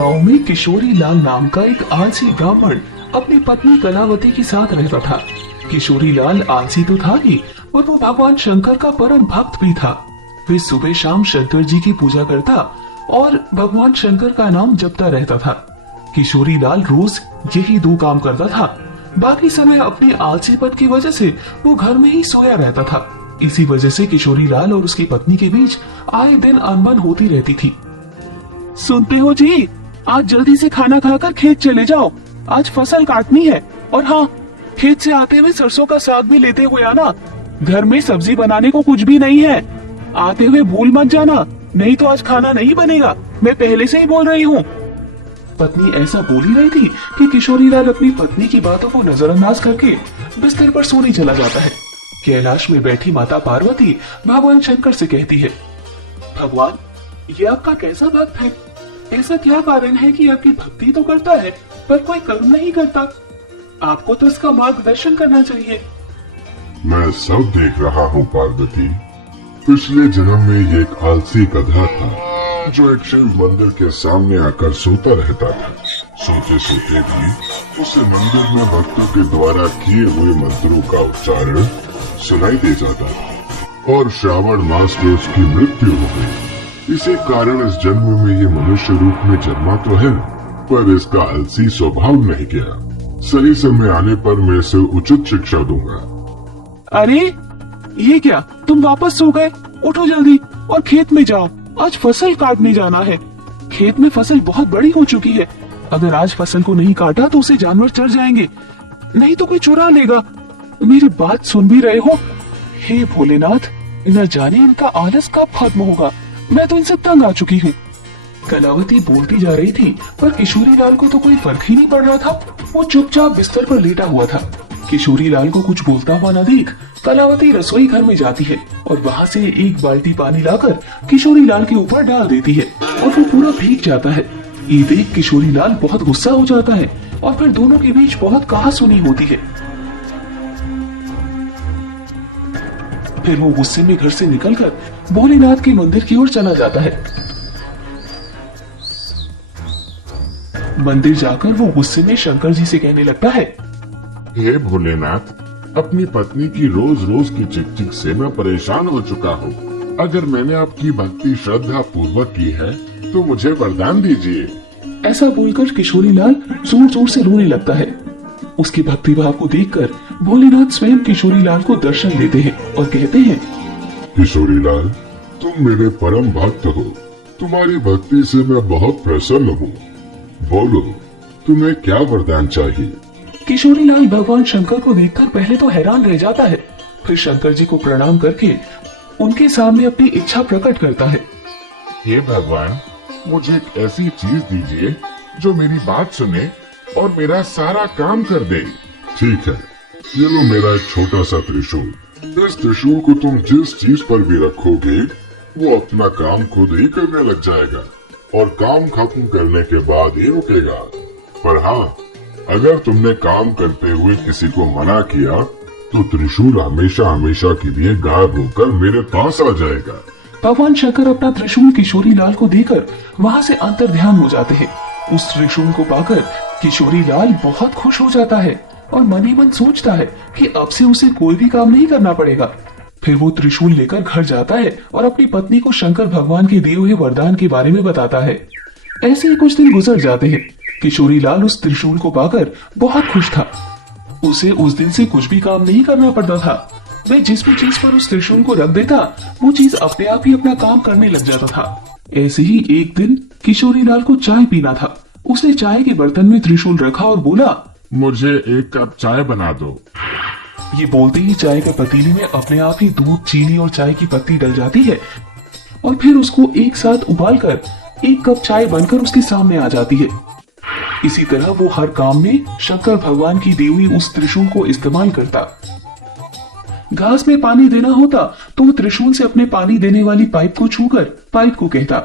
गांव में किशोरी लाल नाम का एक आलसी ब्राह्मण अपनी पत्नी कलावती के साथ रहता था। किशोरी लाल आलसी तो था ही और वो भगवान शंकर का परम भक्त भी था। वे सुबह शाम शंकर जी की पूजा करता और भगवान शंकर का नाम जपता रहता था। किशोरी लाल रोज यही दो काम करता था। बाकी समय अपने आलसीपन की वजह से वो घर में ही सोया रहता था। इसी वजह से किशोरी लाल और उसकी पत्नी के बीच आए दिन अनबन होती रहती थी। सुनते हो जी, आज जल्दी से खाना खाकर खेत चले जाओ, आज फसल काटनी है। और हाँ, खेत से आते हुए सरसों का साग भी लेते हुए आना। घर में सब्जी बनाने को कुछ भी नहीं है, आते हुए भूल मत जाना, नहीं तो आज खाना नहीं बनेगा, मैं पहले से ही बोल रही हूँ। पत्नी ऐसा बोल ही रही थी कि किशोरी लाल अपनी पत्नी की बातों को नजरअंदाज करके बिस्तर पर सोने चला जाता है। कैलाश में बैठी माता पार्वती भगवान शंकर से कहती है, भगवान, ये आपका कैसा भक्त है? ऐसा क्या कारण है कि आपकी भक्ति तो करता है पर कोई कर्म नहीं करता? आपको तो इसका मार्गदर्शन करना चाहिए। मैं सब देख रहा हूँ पार्वती। पिछले जन्म में ये एक आलसी गधा था जो एक शिव मंदिर के सामने आकर सोता रहता था। सोते सोते भी उसे मंदिर में भक्तों के द्वारा किए हुए मंत्रों का उच्चारण सुनाई दे जाता था और श्रावण मास में उसकी मृत्यु हो गई। इसी कारण इस जन्म में ये मनुष्य रूप में जन्मा तो है, पर इसका आलसी स्वभाव नहीं गया। सही समय आने पर मैं इसे उचित शिक्षा दूंगा। अरे ये क्या, तुम वापस सो गए? उठो जल्दी और खेत में जाओ, आज फसल काटने जाना है। खेत में फसल बहुत बड़ी हो चुकी है, अगर आज फसल को नहीं काटा तो उसे जानवर चढ़ जाएंगे, नहीं तो कोई चुरा लेगा। मेरी बात सुन भी रहे हो? हे भोलेनाथ, न जाने इनका आलस कब खत्म होगा, मैं तो इनसे तंग आ चुकी हूँ। कलावती बोलती जा रही थी पर किशोरी लाल को तो कोई फर्क ही नहीं पड़ रहा था। वो चुपचाप बिस्तर पर लेटा हुआ था। किशोरी लाल को कुछ बोलता हुआ न देख कलावती रसोई घर में जाती है और वहाँ से एक बाल्टी पानी लाकर किशोरी लाल के ऊपर डाल देती है और वो पूरा भीग जाता है। ये देख किशोरी लाल बहुत गुस्सा हो जाता है और फिर दोनों के बीच बहुत कहासुनी होती है। फिर वो गुस्से में घर से निकलकर भोलेनाथ के मंदिर की ओर चला जाता है। मंदिर जाकर वो गुस्से में शंकर जी से कहने लगता है, हे भोलेनाथ, अपनी पत्नी की रोज रोज की चिक-चिक से मैं परेशान हो चुका हूँ। अगर मैंने आपकी भक्ति श्रद्धा पूर्वक की है तो मुझे वरदान दीजिए। ऐसा बोलकर किशोरी लाल जोर जोर से रोने लगता है। उसके भक्ति भाव को देखकर भोलेनाथ स्वयं किशोरी लाल को दर्शन देते हैं और कहते हैं, किशोरी लाल, तुम मेरे परम भक्त हो, तुम्हारी भक्ति से मैं बहुत प्रसन्न हूँ। बोलो, तुम्हें क्या वरदान चाहिए? किशोरी लाल भगवान शंकर को देखकर पहले तो हैरान रह जाता है, फिर शंकर जी को प्रणाम करके उनके सामने अपनी इच्छा प्रकट करता है। हे भगवान, मुझे एक ऐसी चीज दीजिए जो मेरी बात सुने और मेरा सारा काम कर दे। ठीक है, ये लो मेरा एक छोटा सा त्रिशूल। इस त्रिशूल को तुम जिस चीज पर भी रखोगे वो अपना काम खुद ही करने लग जाएगा और काम खत्म करने के बाद ही रुकेगा। पर हाँ, अगर तुमने काम करते हुए किसी को मना किया तो त्रिशूल हमेशा हमेशा के लिए गायब होकर मेरे पास आ जाएगा। भगवान शंकर अपना त्रिशूल किशोरी लाल को देकर वहाँ से अंतर ध्यान हो जाते हैं। उस त्रिशूल को पाकर किशोरी लाल बहुत खुश हो जाता है और मन ही मन सोचता है कि अब से उसे कोई भी काम नहीं करना पड़ेगा। फिर वो त्रिशूल लेकर घर जाता है और अपनी पत्नी को शंकर भगवान के दिए हुए वरदान के बारे में बताता है। ऐसे ही कुछ दिन गुजर जाते हैं। किशोरी लाल उस त्रिशूल को पाकर बहुत खुश था। उसे उस दिन से कुछ भी काम नहीं करना पड़ता था। वह जिस भी चीज पर उस त्रिशूल को रख देता वो चीज अपने आप ही अपना काम करने लग जाता था। ऐसे ही एक दिन किशोरी लाल को चाय पीना था। उसने चाय के बर्तन में त्रिशूल रखा और बोला, मुझे एक कप चाय बना दो। ये बोलते ही चाय के पतीले में अपने आप ही दूध, चीनी और चाय की पत्ती डल जाती है और फिर उसको एक साथ उबालकर एक कप चाय बनकर उसके सामने आ जाती है। इसी तरह वो हर काम में शंकर भगवान की दी हुई उस त्रिशूल को इस्तेमाल करता। घास में पानी देना होता तो वो त्रिशूल से अपने पानी देने वाली पाइप को छूकर पाइप को कहता,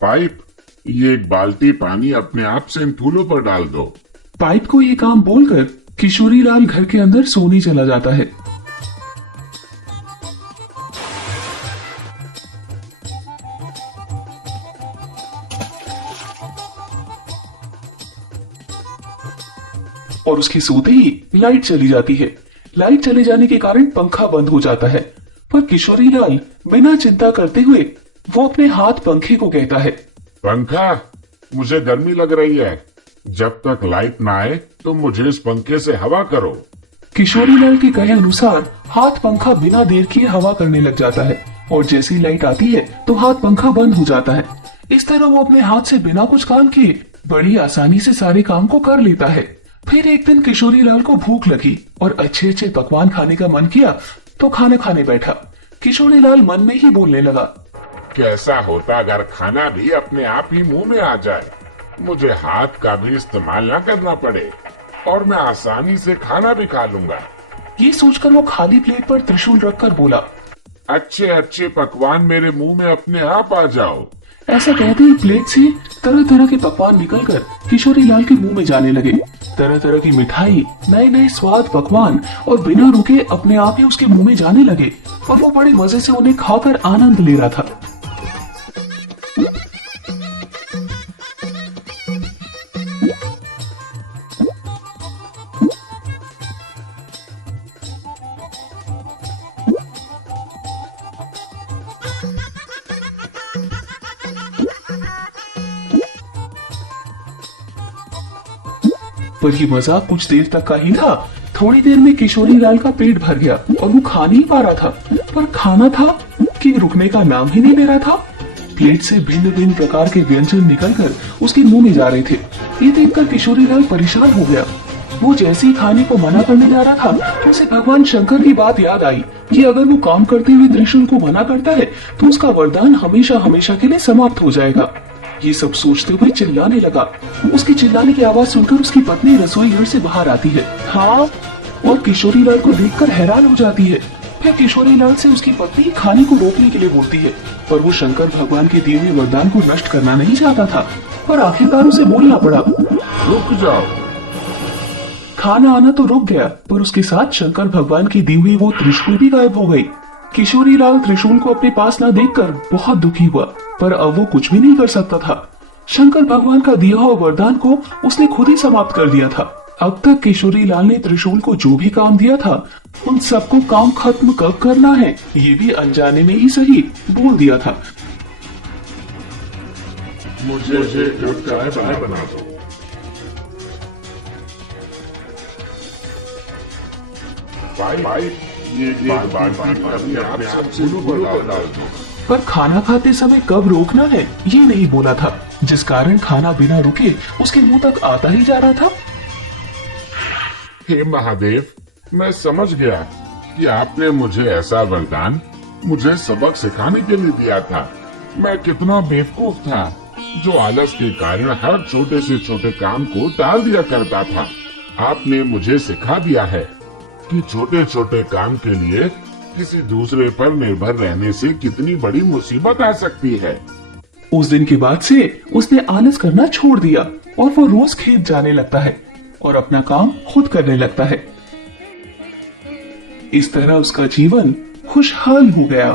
पाइप, ये एक बाल्टी पानी अपने आप से इन फूलों पर डाल दो। पाइप को ये काम बोलकर किशोरी लाल घर के अंदर सोने चला जाता है। और उसके सोते ही लाइट चली जाती है। लाइट चले जाने के कारण पंखा बंद हो जाता है, पर किशोरी लाल बिना चिंता करते हुए वो अपने हाथ पंखे को कहता है, पंखा, मुझे गर्मी लग रही है। जब तक लाइट ना आए तो मुझे इस पंखे से हवा करो। किशोरी लाल के कहे अनुसार हाथ पंखा बिना देर किए हवा करने लग जाता है और जैसे ही लाइट आती है तो हाथ पंखा बंद हो जाता है। इस तरह वो अपने हाथ से बिना कुछ काम किए बड़ी आसानी से सारे काम को कर लेता है। फिर एक दिन किशोरी लाल को भूख लगी और अच्छे अच्छे पकवान खाने का मन किया तो खाना खाने बैठा। किशोरी लाल मन में ही बोलने लगा, कैसा होता अगर खाना भी अपने आप ही मुंह में आ जाए, मुझे हाथ का भी इस्तेमाल न करना पड़े और मैं आसानी से खाना भी खा लूंगा। ये सोचकर वो खाली प्लेट पर त्रिशूल रखकर बोला, अच्छे अच्छे पकवान मेरे मुंह में अपने आप आ जाओ। ऐसा कहते ही प्लेट से तरह तरह के पकवान निकलकर किशोरी लाल के मुंह में जाने लगे। तरह तरह की मिठाई, नए नए स्वाद पकवान और बिना रुके अपने आप ही उसके मुंह में जाने लगे और वो बड़े मजे से उन्हें खाकर आनंद ले रहा था। पर ये मजाक कुछ देर तक का ही था। थोड़ी देर में किशोरी लाल का पेट भर गया और वो खा नहीं पा रहा था, पर खाना था कि रुकने का नाम ही नहीं ले रहा था। प्लेट से भिन्न भिन्न प्रकार के व्यंजन निकलकर उसके मुंह में जा रहे थे। ये देखकर किशोरी लाल परेशान हो गया। वो जैसे ही खाने को मना करने जा रहा था, उसे भगवान शंकर की बात याद आई कि अगर वो काम करते हुए त्रिशूल को मना करता है तो उसका वरदान हमेशा हमेशा के लिए समाप्त हो जाएगा। ये सब सोचते हुए चिल्लाने लगा। उसके चिल्लाने की आवाज सुनकर उसकी पत्नी रसोई घर से बाहर आती है। हाँ, और किशोरी लाल को देखकर हैरान हो जाती है। फिर किशोरी लाल से उसकी पत्नी खाने को रोकने के लिए बोलती है, पर वो शंकर भगवान के दिए हुए वरदान को नष्ट करना नहीं चाहता था। पर आखिरकार उसे बोलना पड़ा, रुक जाओ। खाना आना तो रुक गया, पर उसके साथ शंकर भगवान की दी हुई वो त्रिशूल भी गायब हो गई। किशोरी लाल त्रिशूल को अपने पास न देखकर बहुत दुखी हुआ, पर अब वो कुछ भी नहीं कर सकता था। शंकर भगवान का दिया हुआ वरदान को उसने खुद ही समाप्त कर दिया था। अब तक किशोरी लाल ने त्रिशूल को जो भी काम दिया था, उन सबको काम खत्म कब करना है ये भी अनजाने में ही सही बोल दिया था। मुझे चाय बना दो। भाई, ये अपने आप सबसे ऊपर डाल दो। पर खाना खाते समय कब रोकना है ये नहीं बोला था, जिस कारण खाना बिना रुके उसके मुंह तक आता ही जा रहा था। हे महादेव, मैं समझ गया कि आपने मुझे ऐसा वरदान मुझे सबक सिखाने के लिए दिया था। मैं कितना बेवकूफ था जो आलस के कारण हर छोटे से छोटे काम को टाल दिया करता था। आपने मुझे सिखा दिया है कि छोटे छोटे काम के लिए किसी दूसरे पर निर्भर रहने से कितनी बड़ी मुसीबत आ सकती है। उस दिन के बाद से उसने आलस करना छोड़ दिया और वो रोज खेत जाने लगता है और अपना काम खुद करने लगता है। इस तरह उसका जीवन खुशहाल हो गया।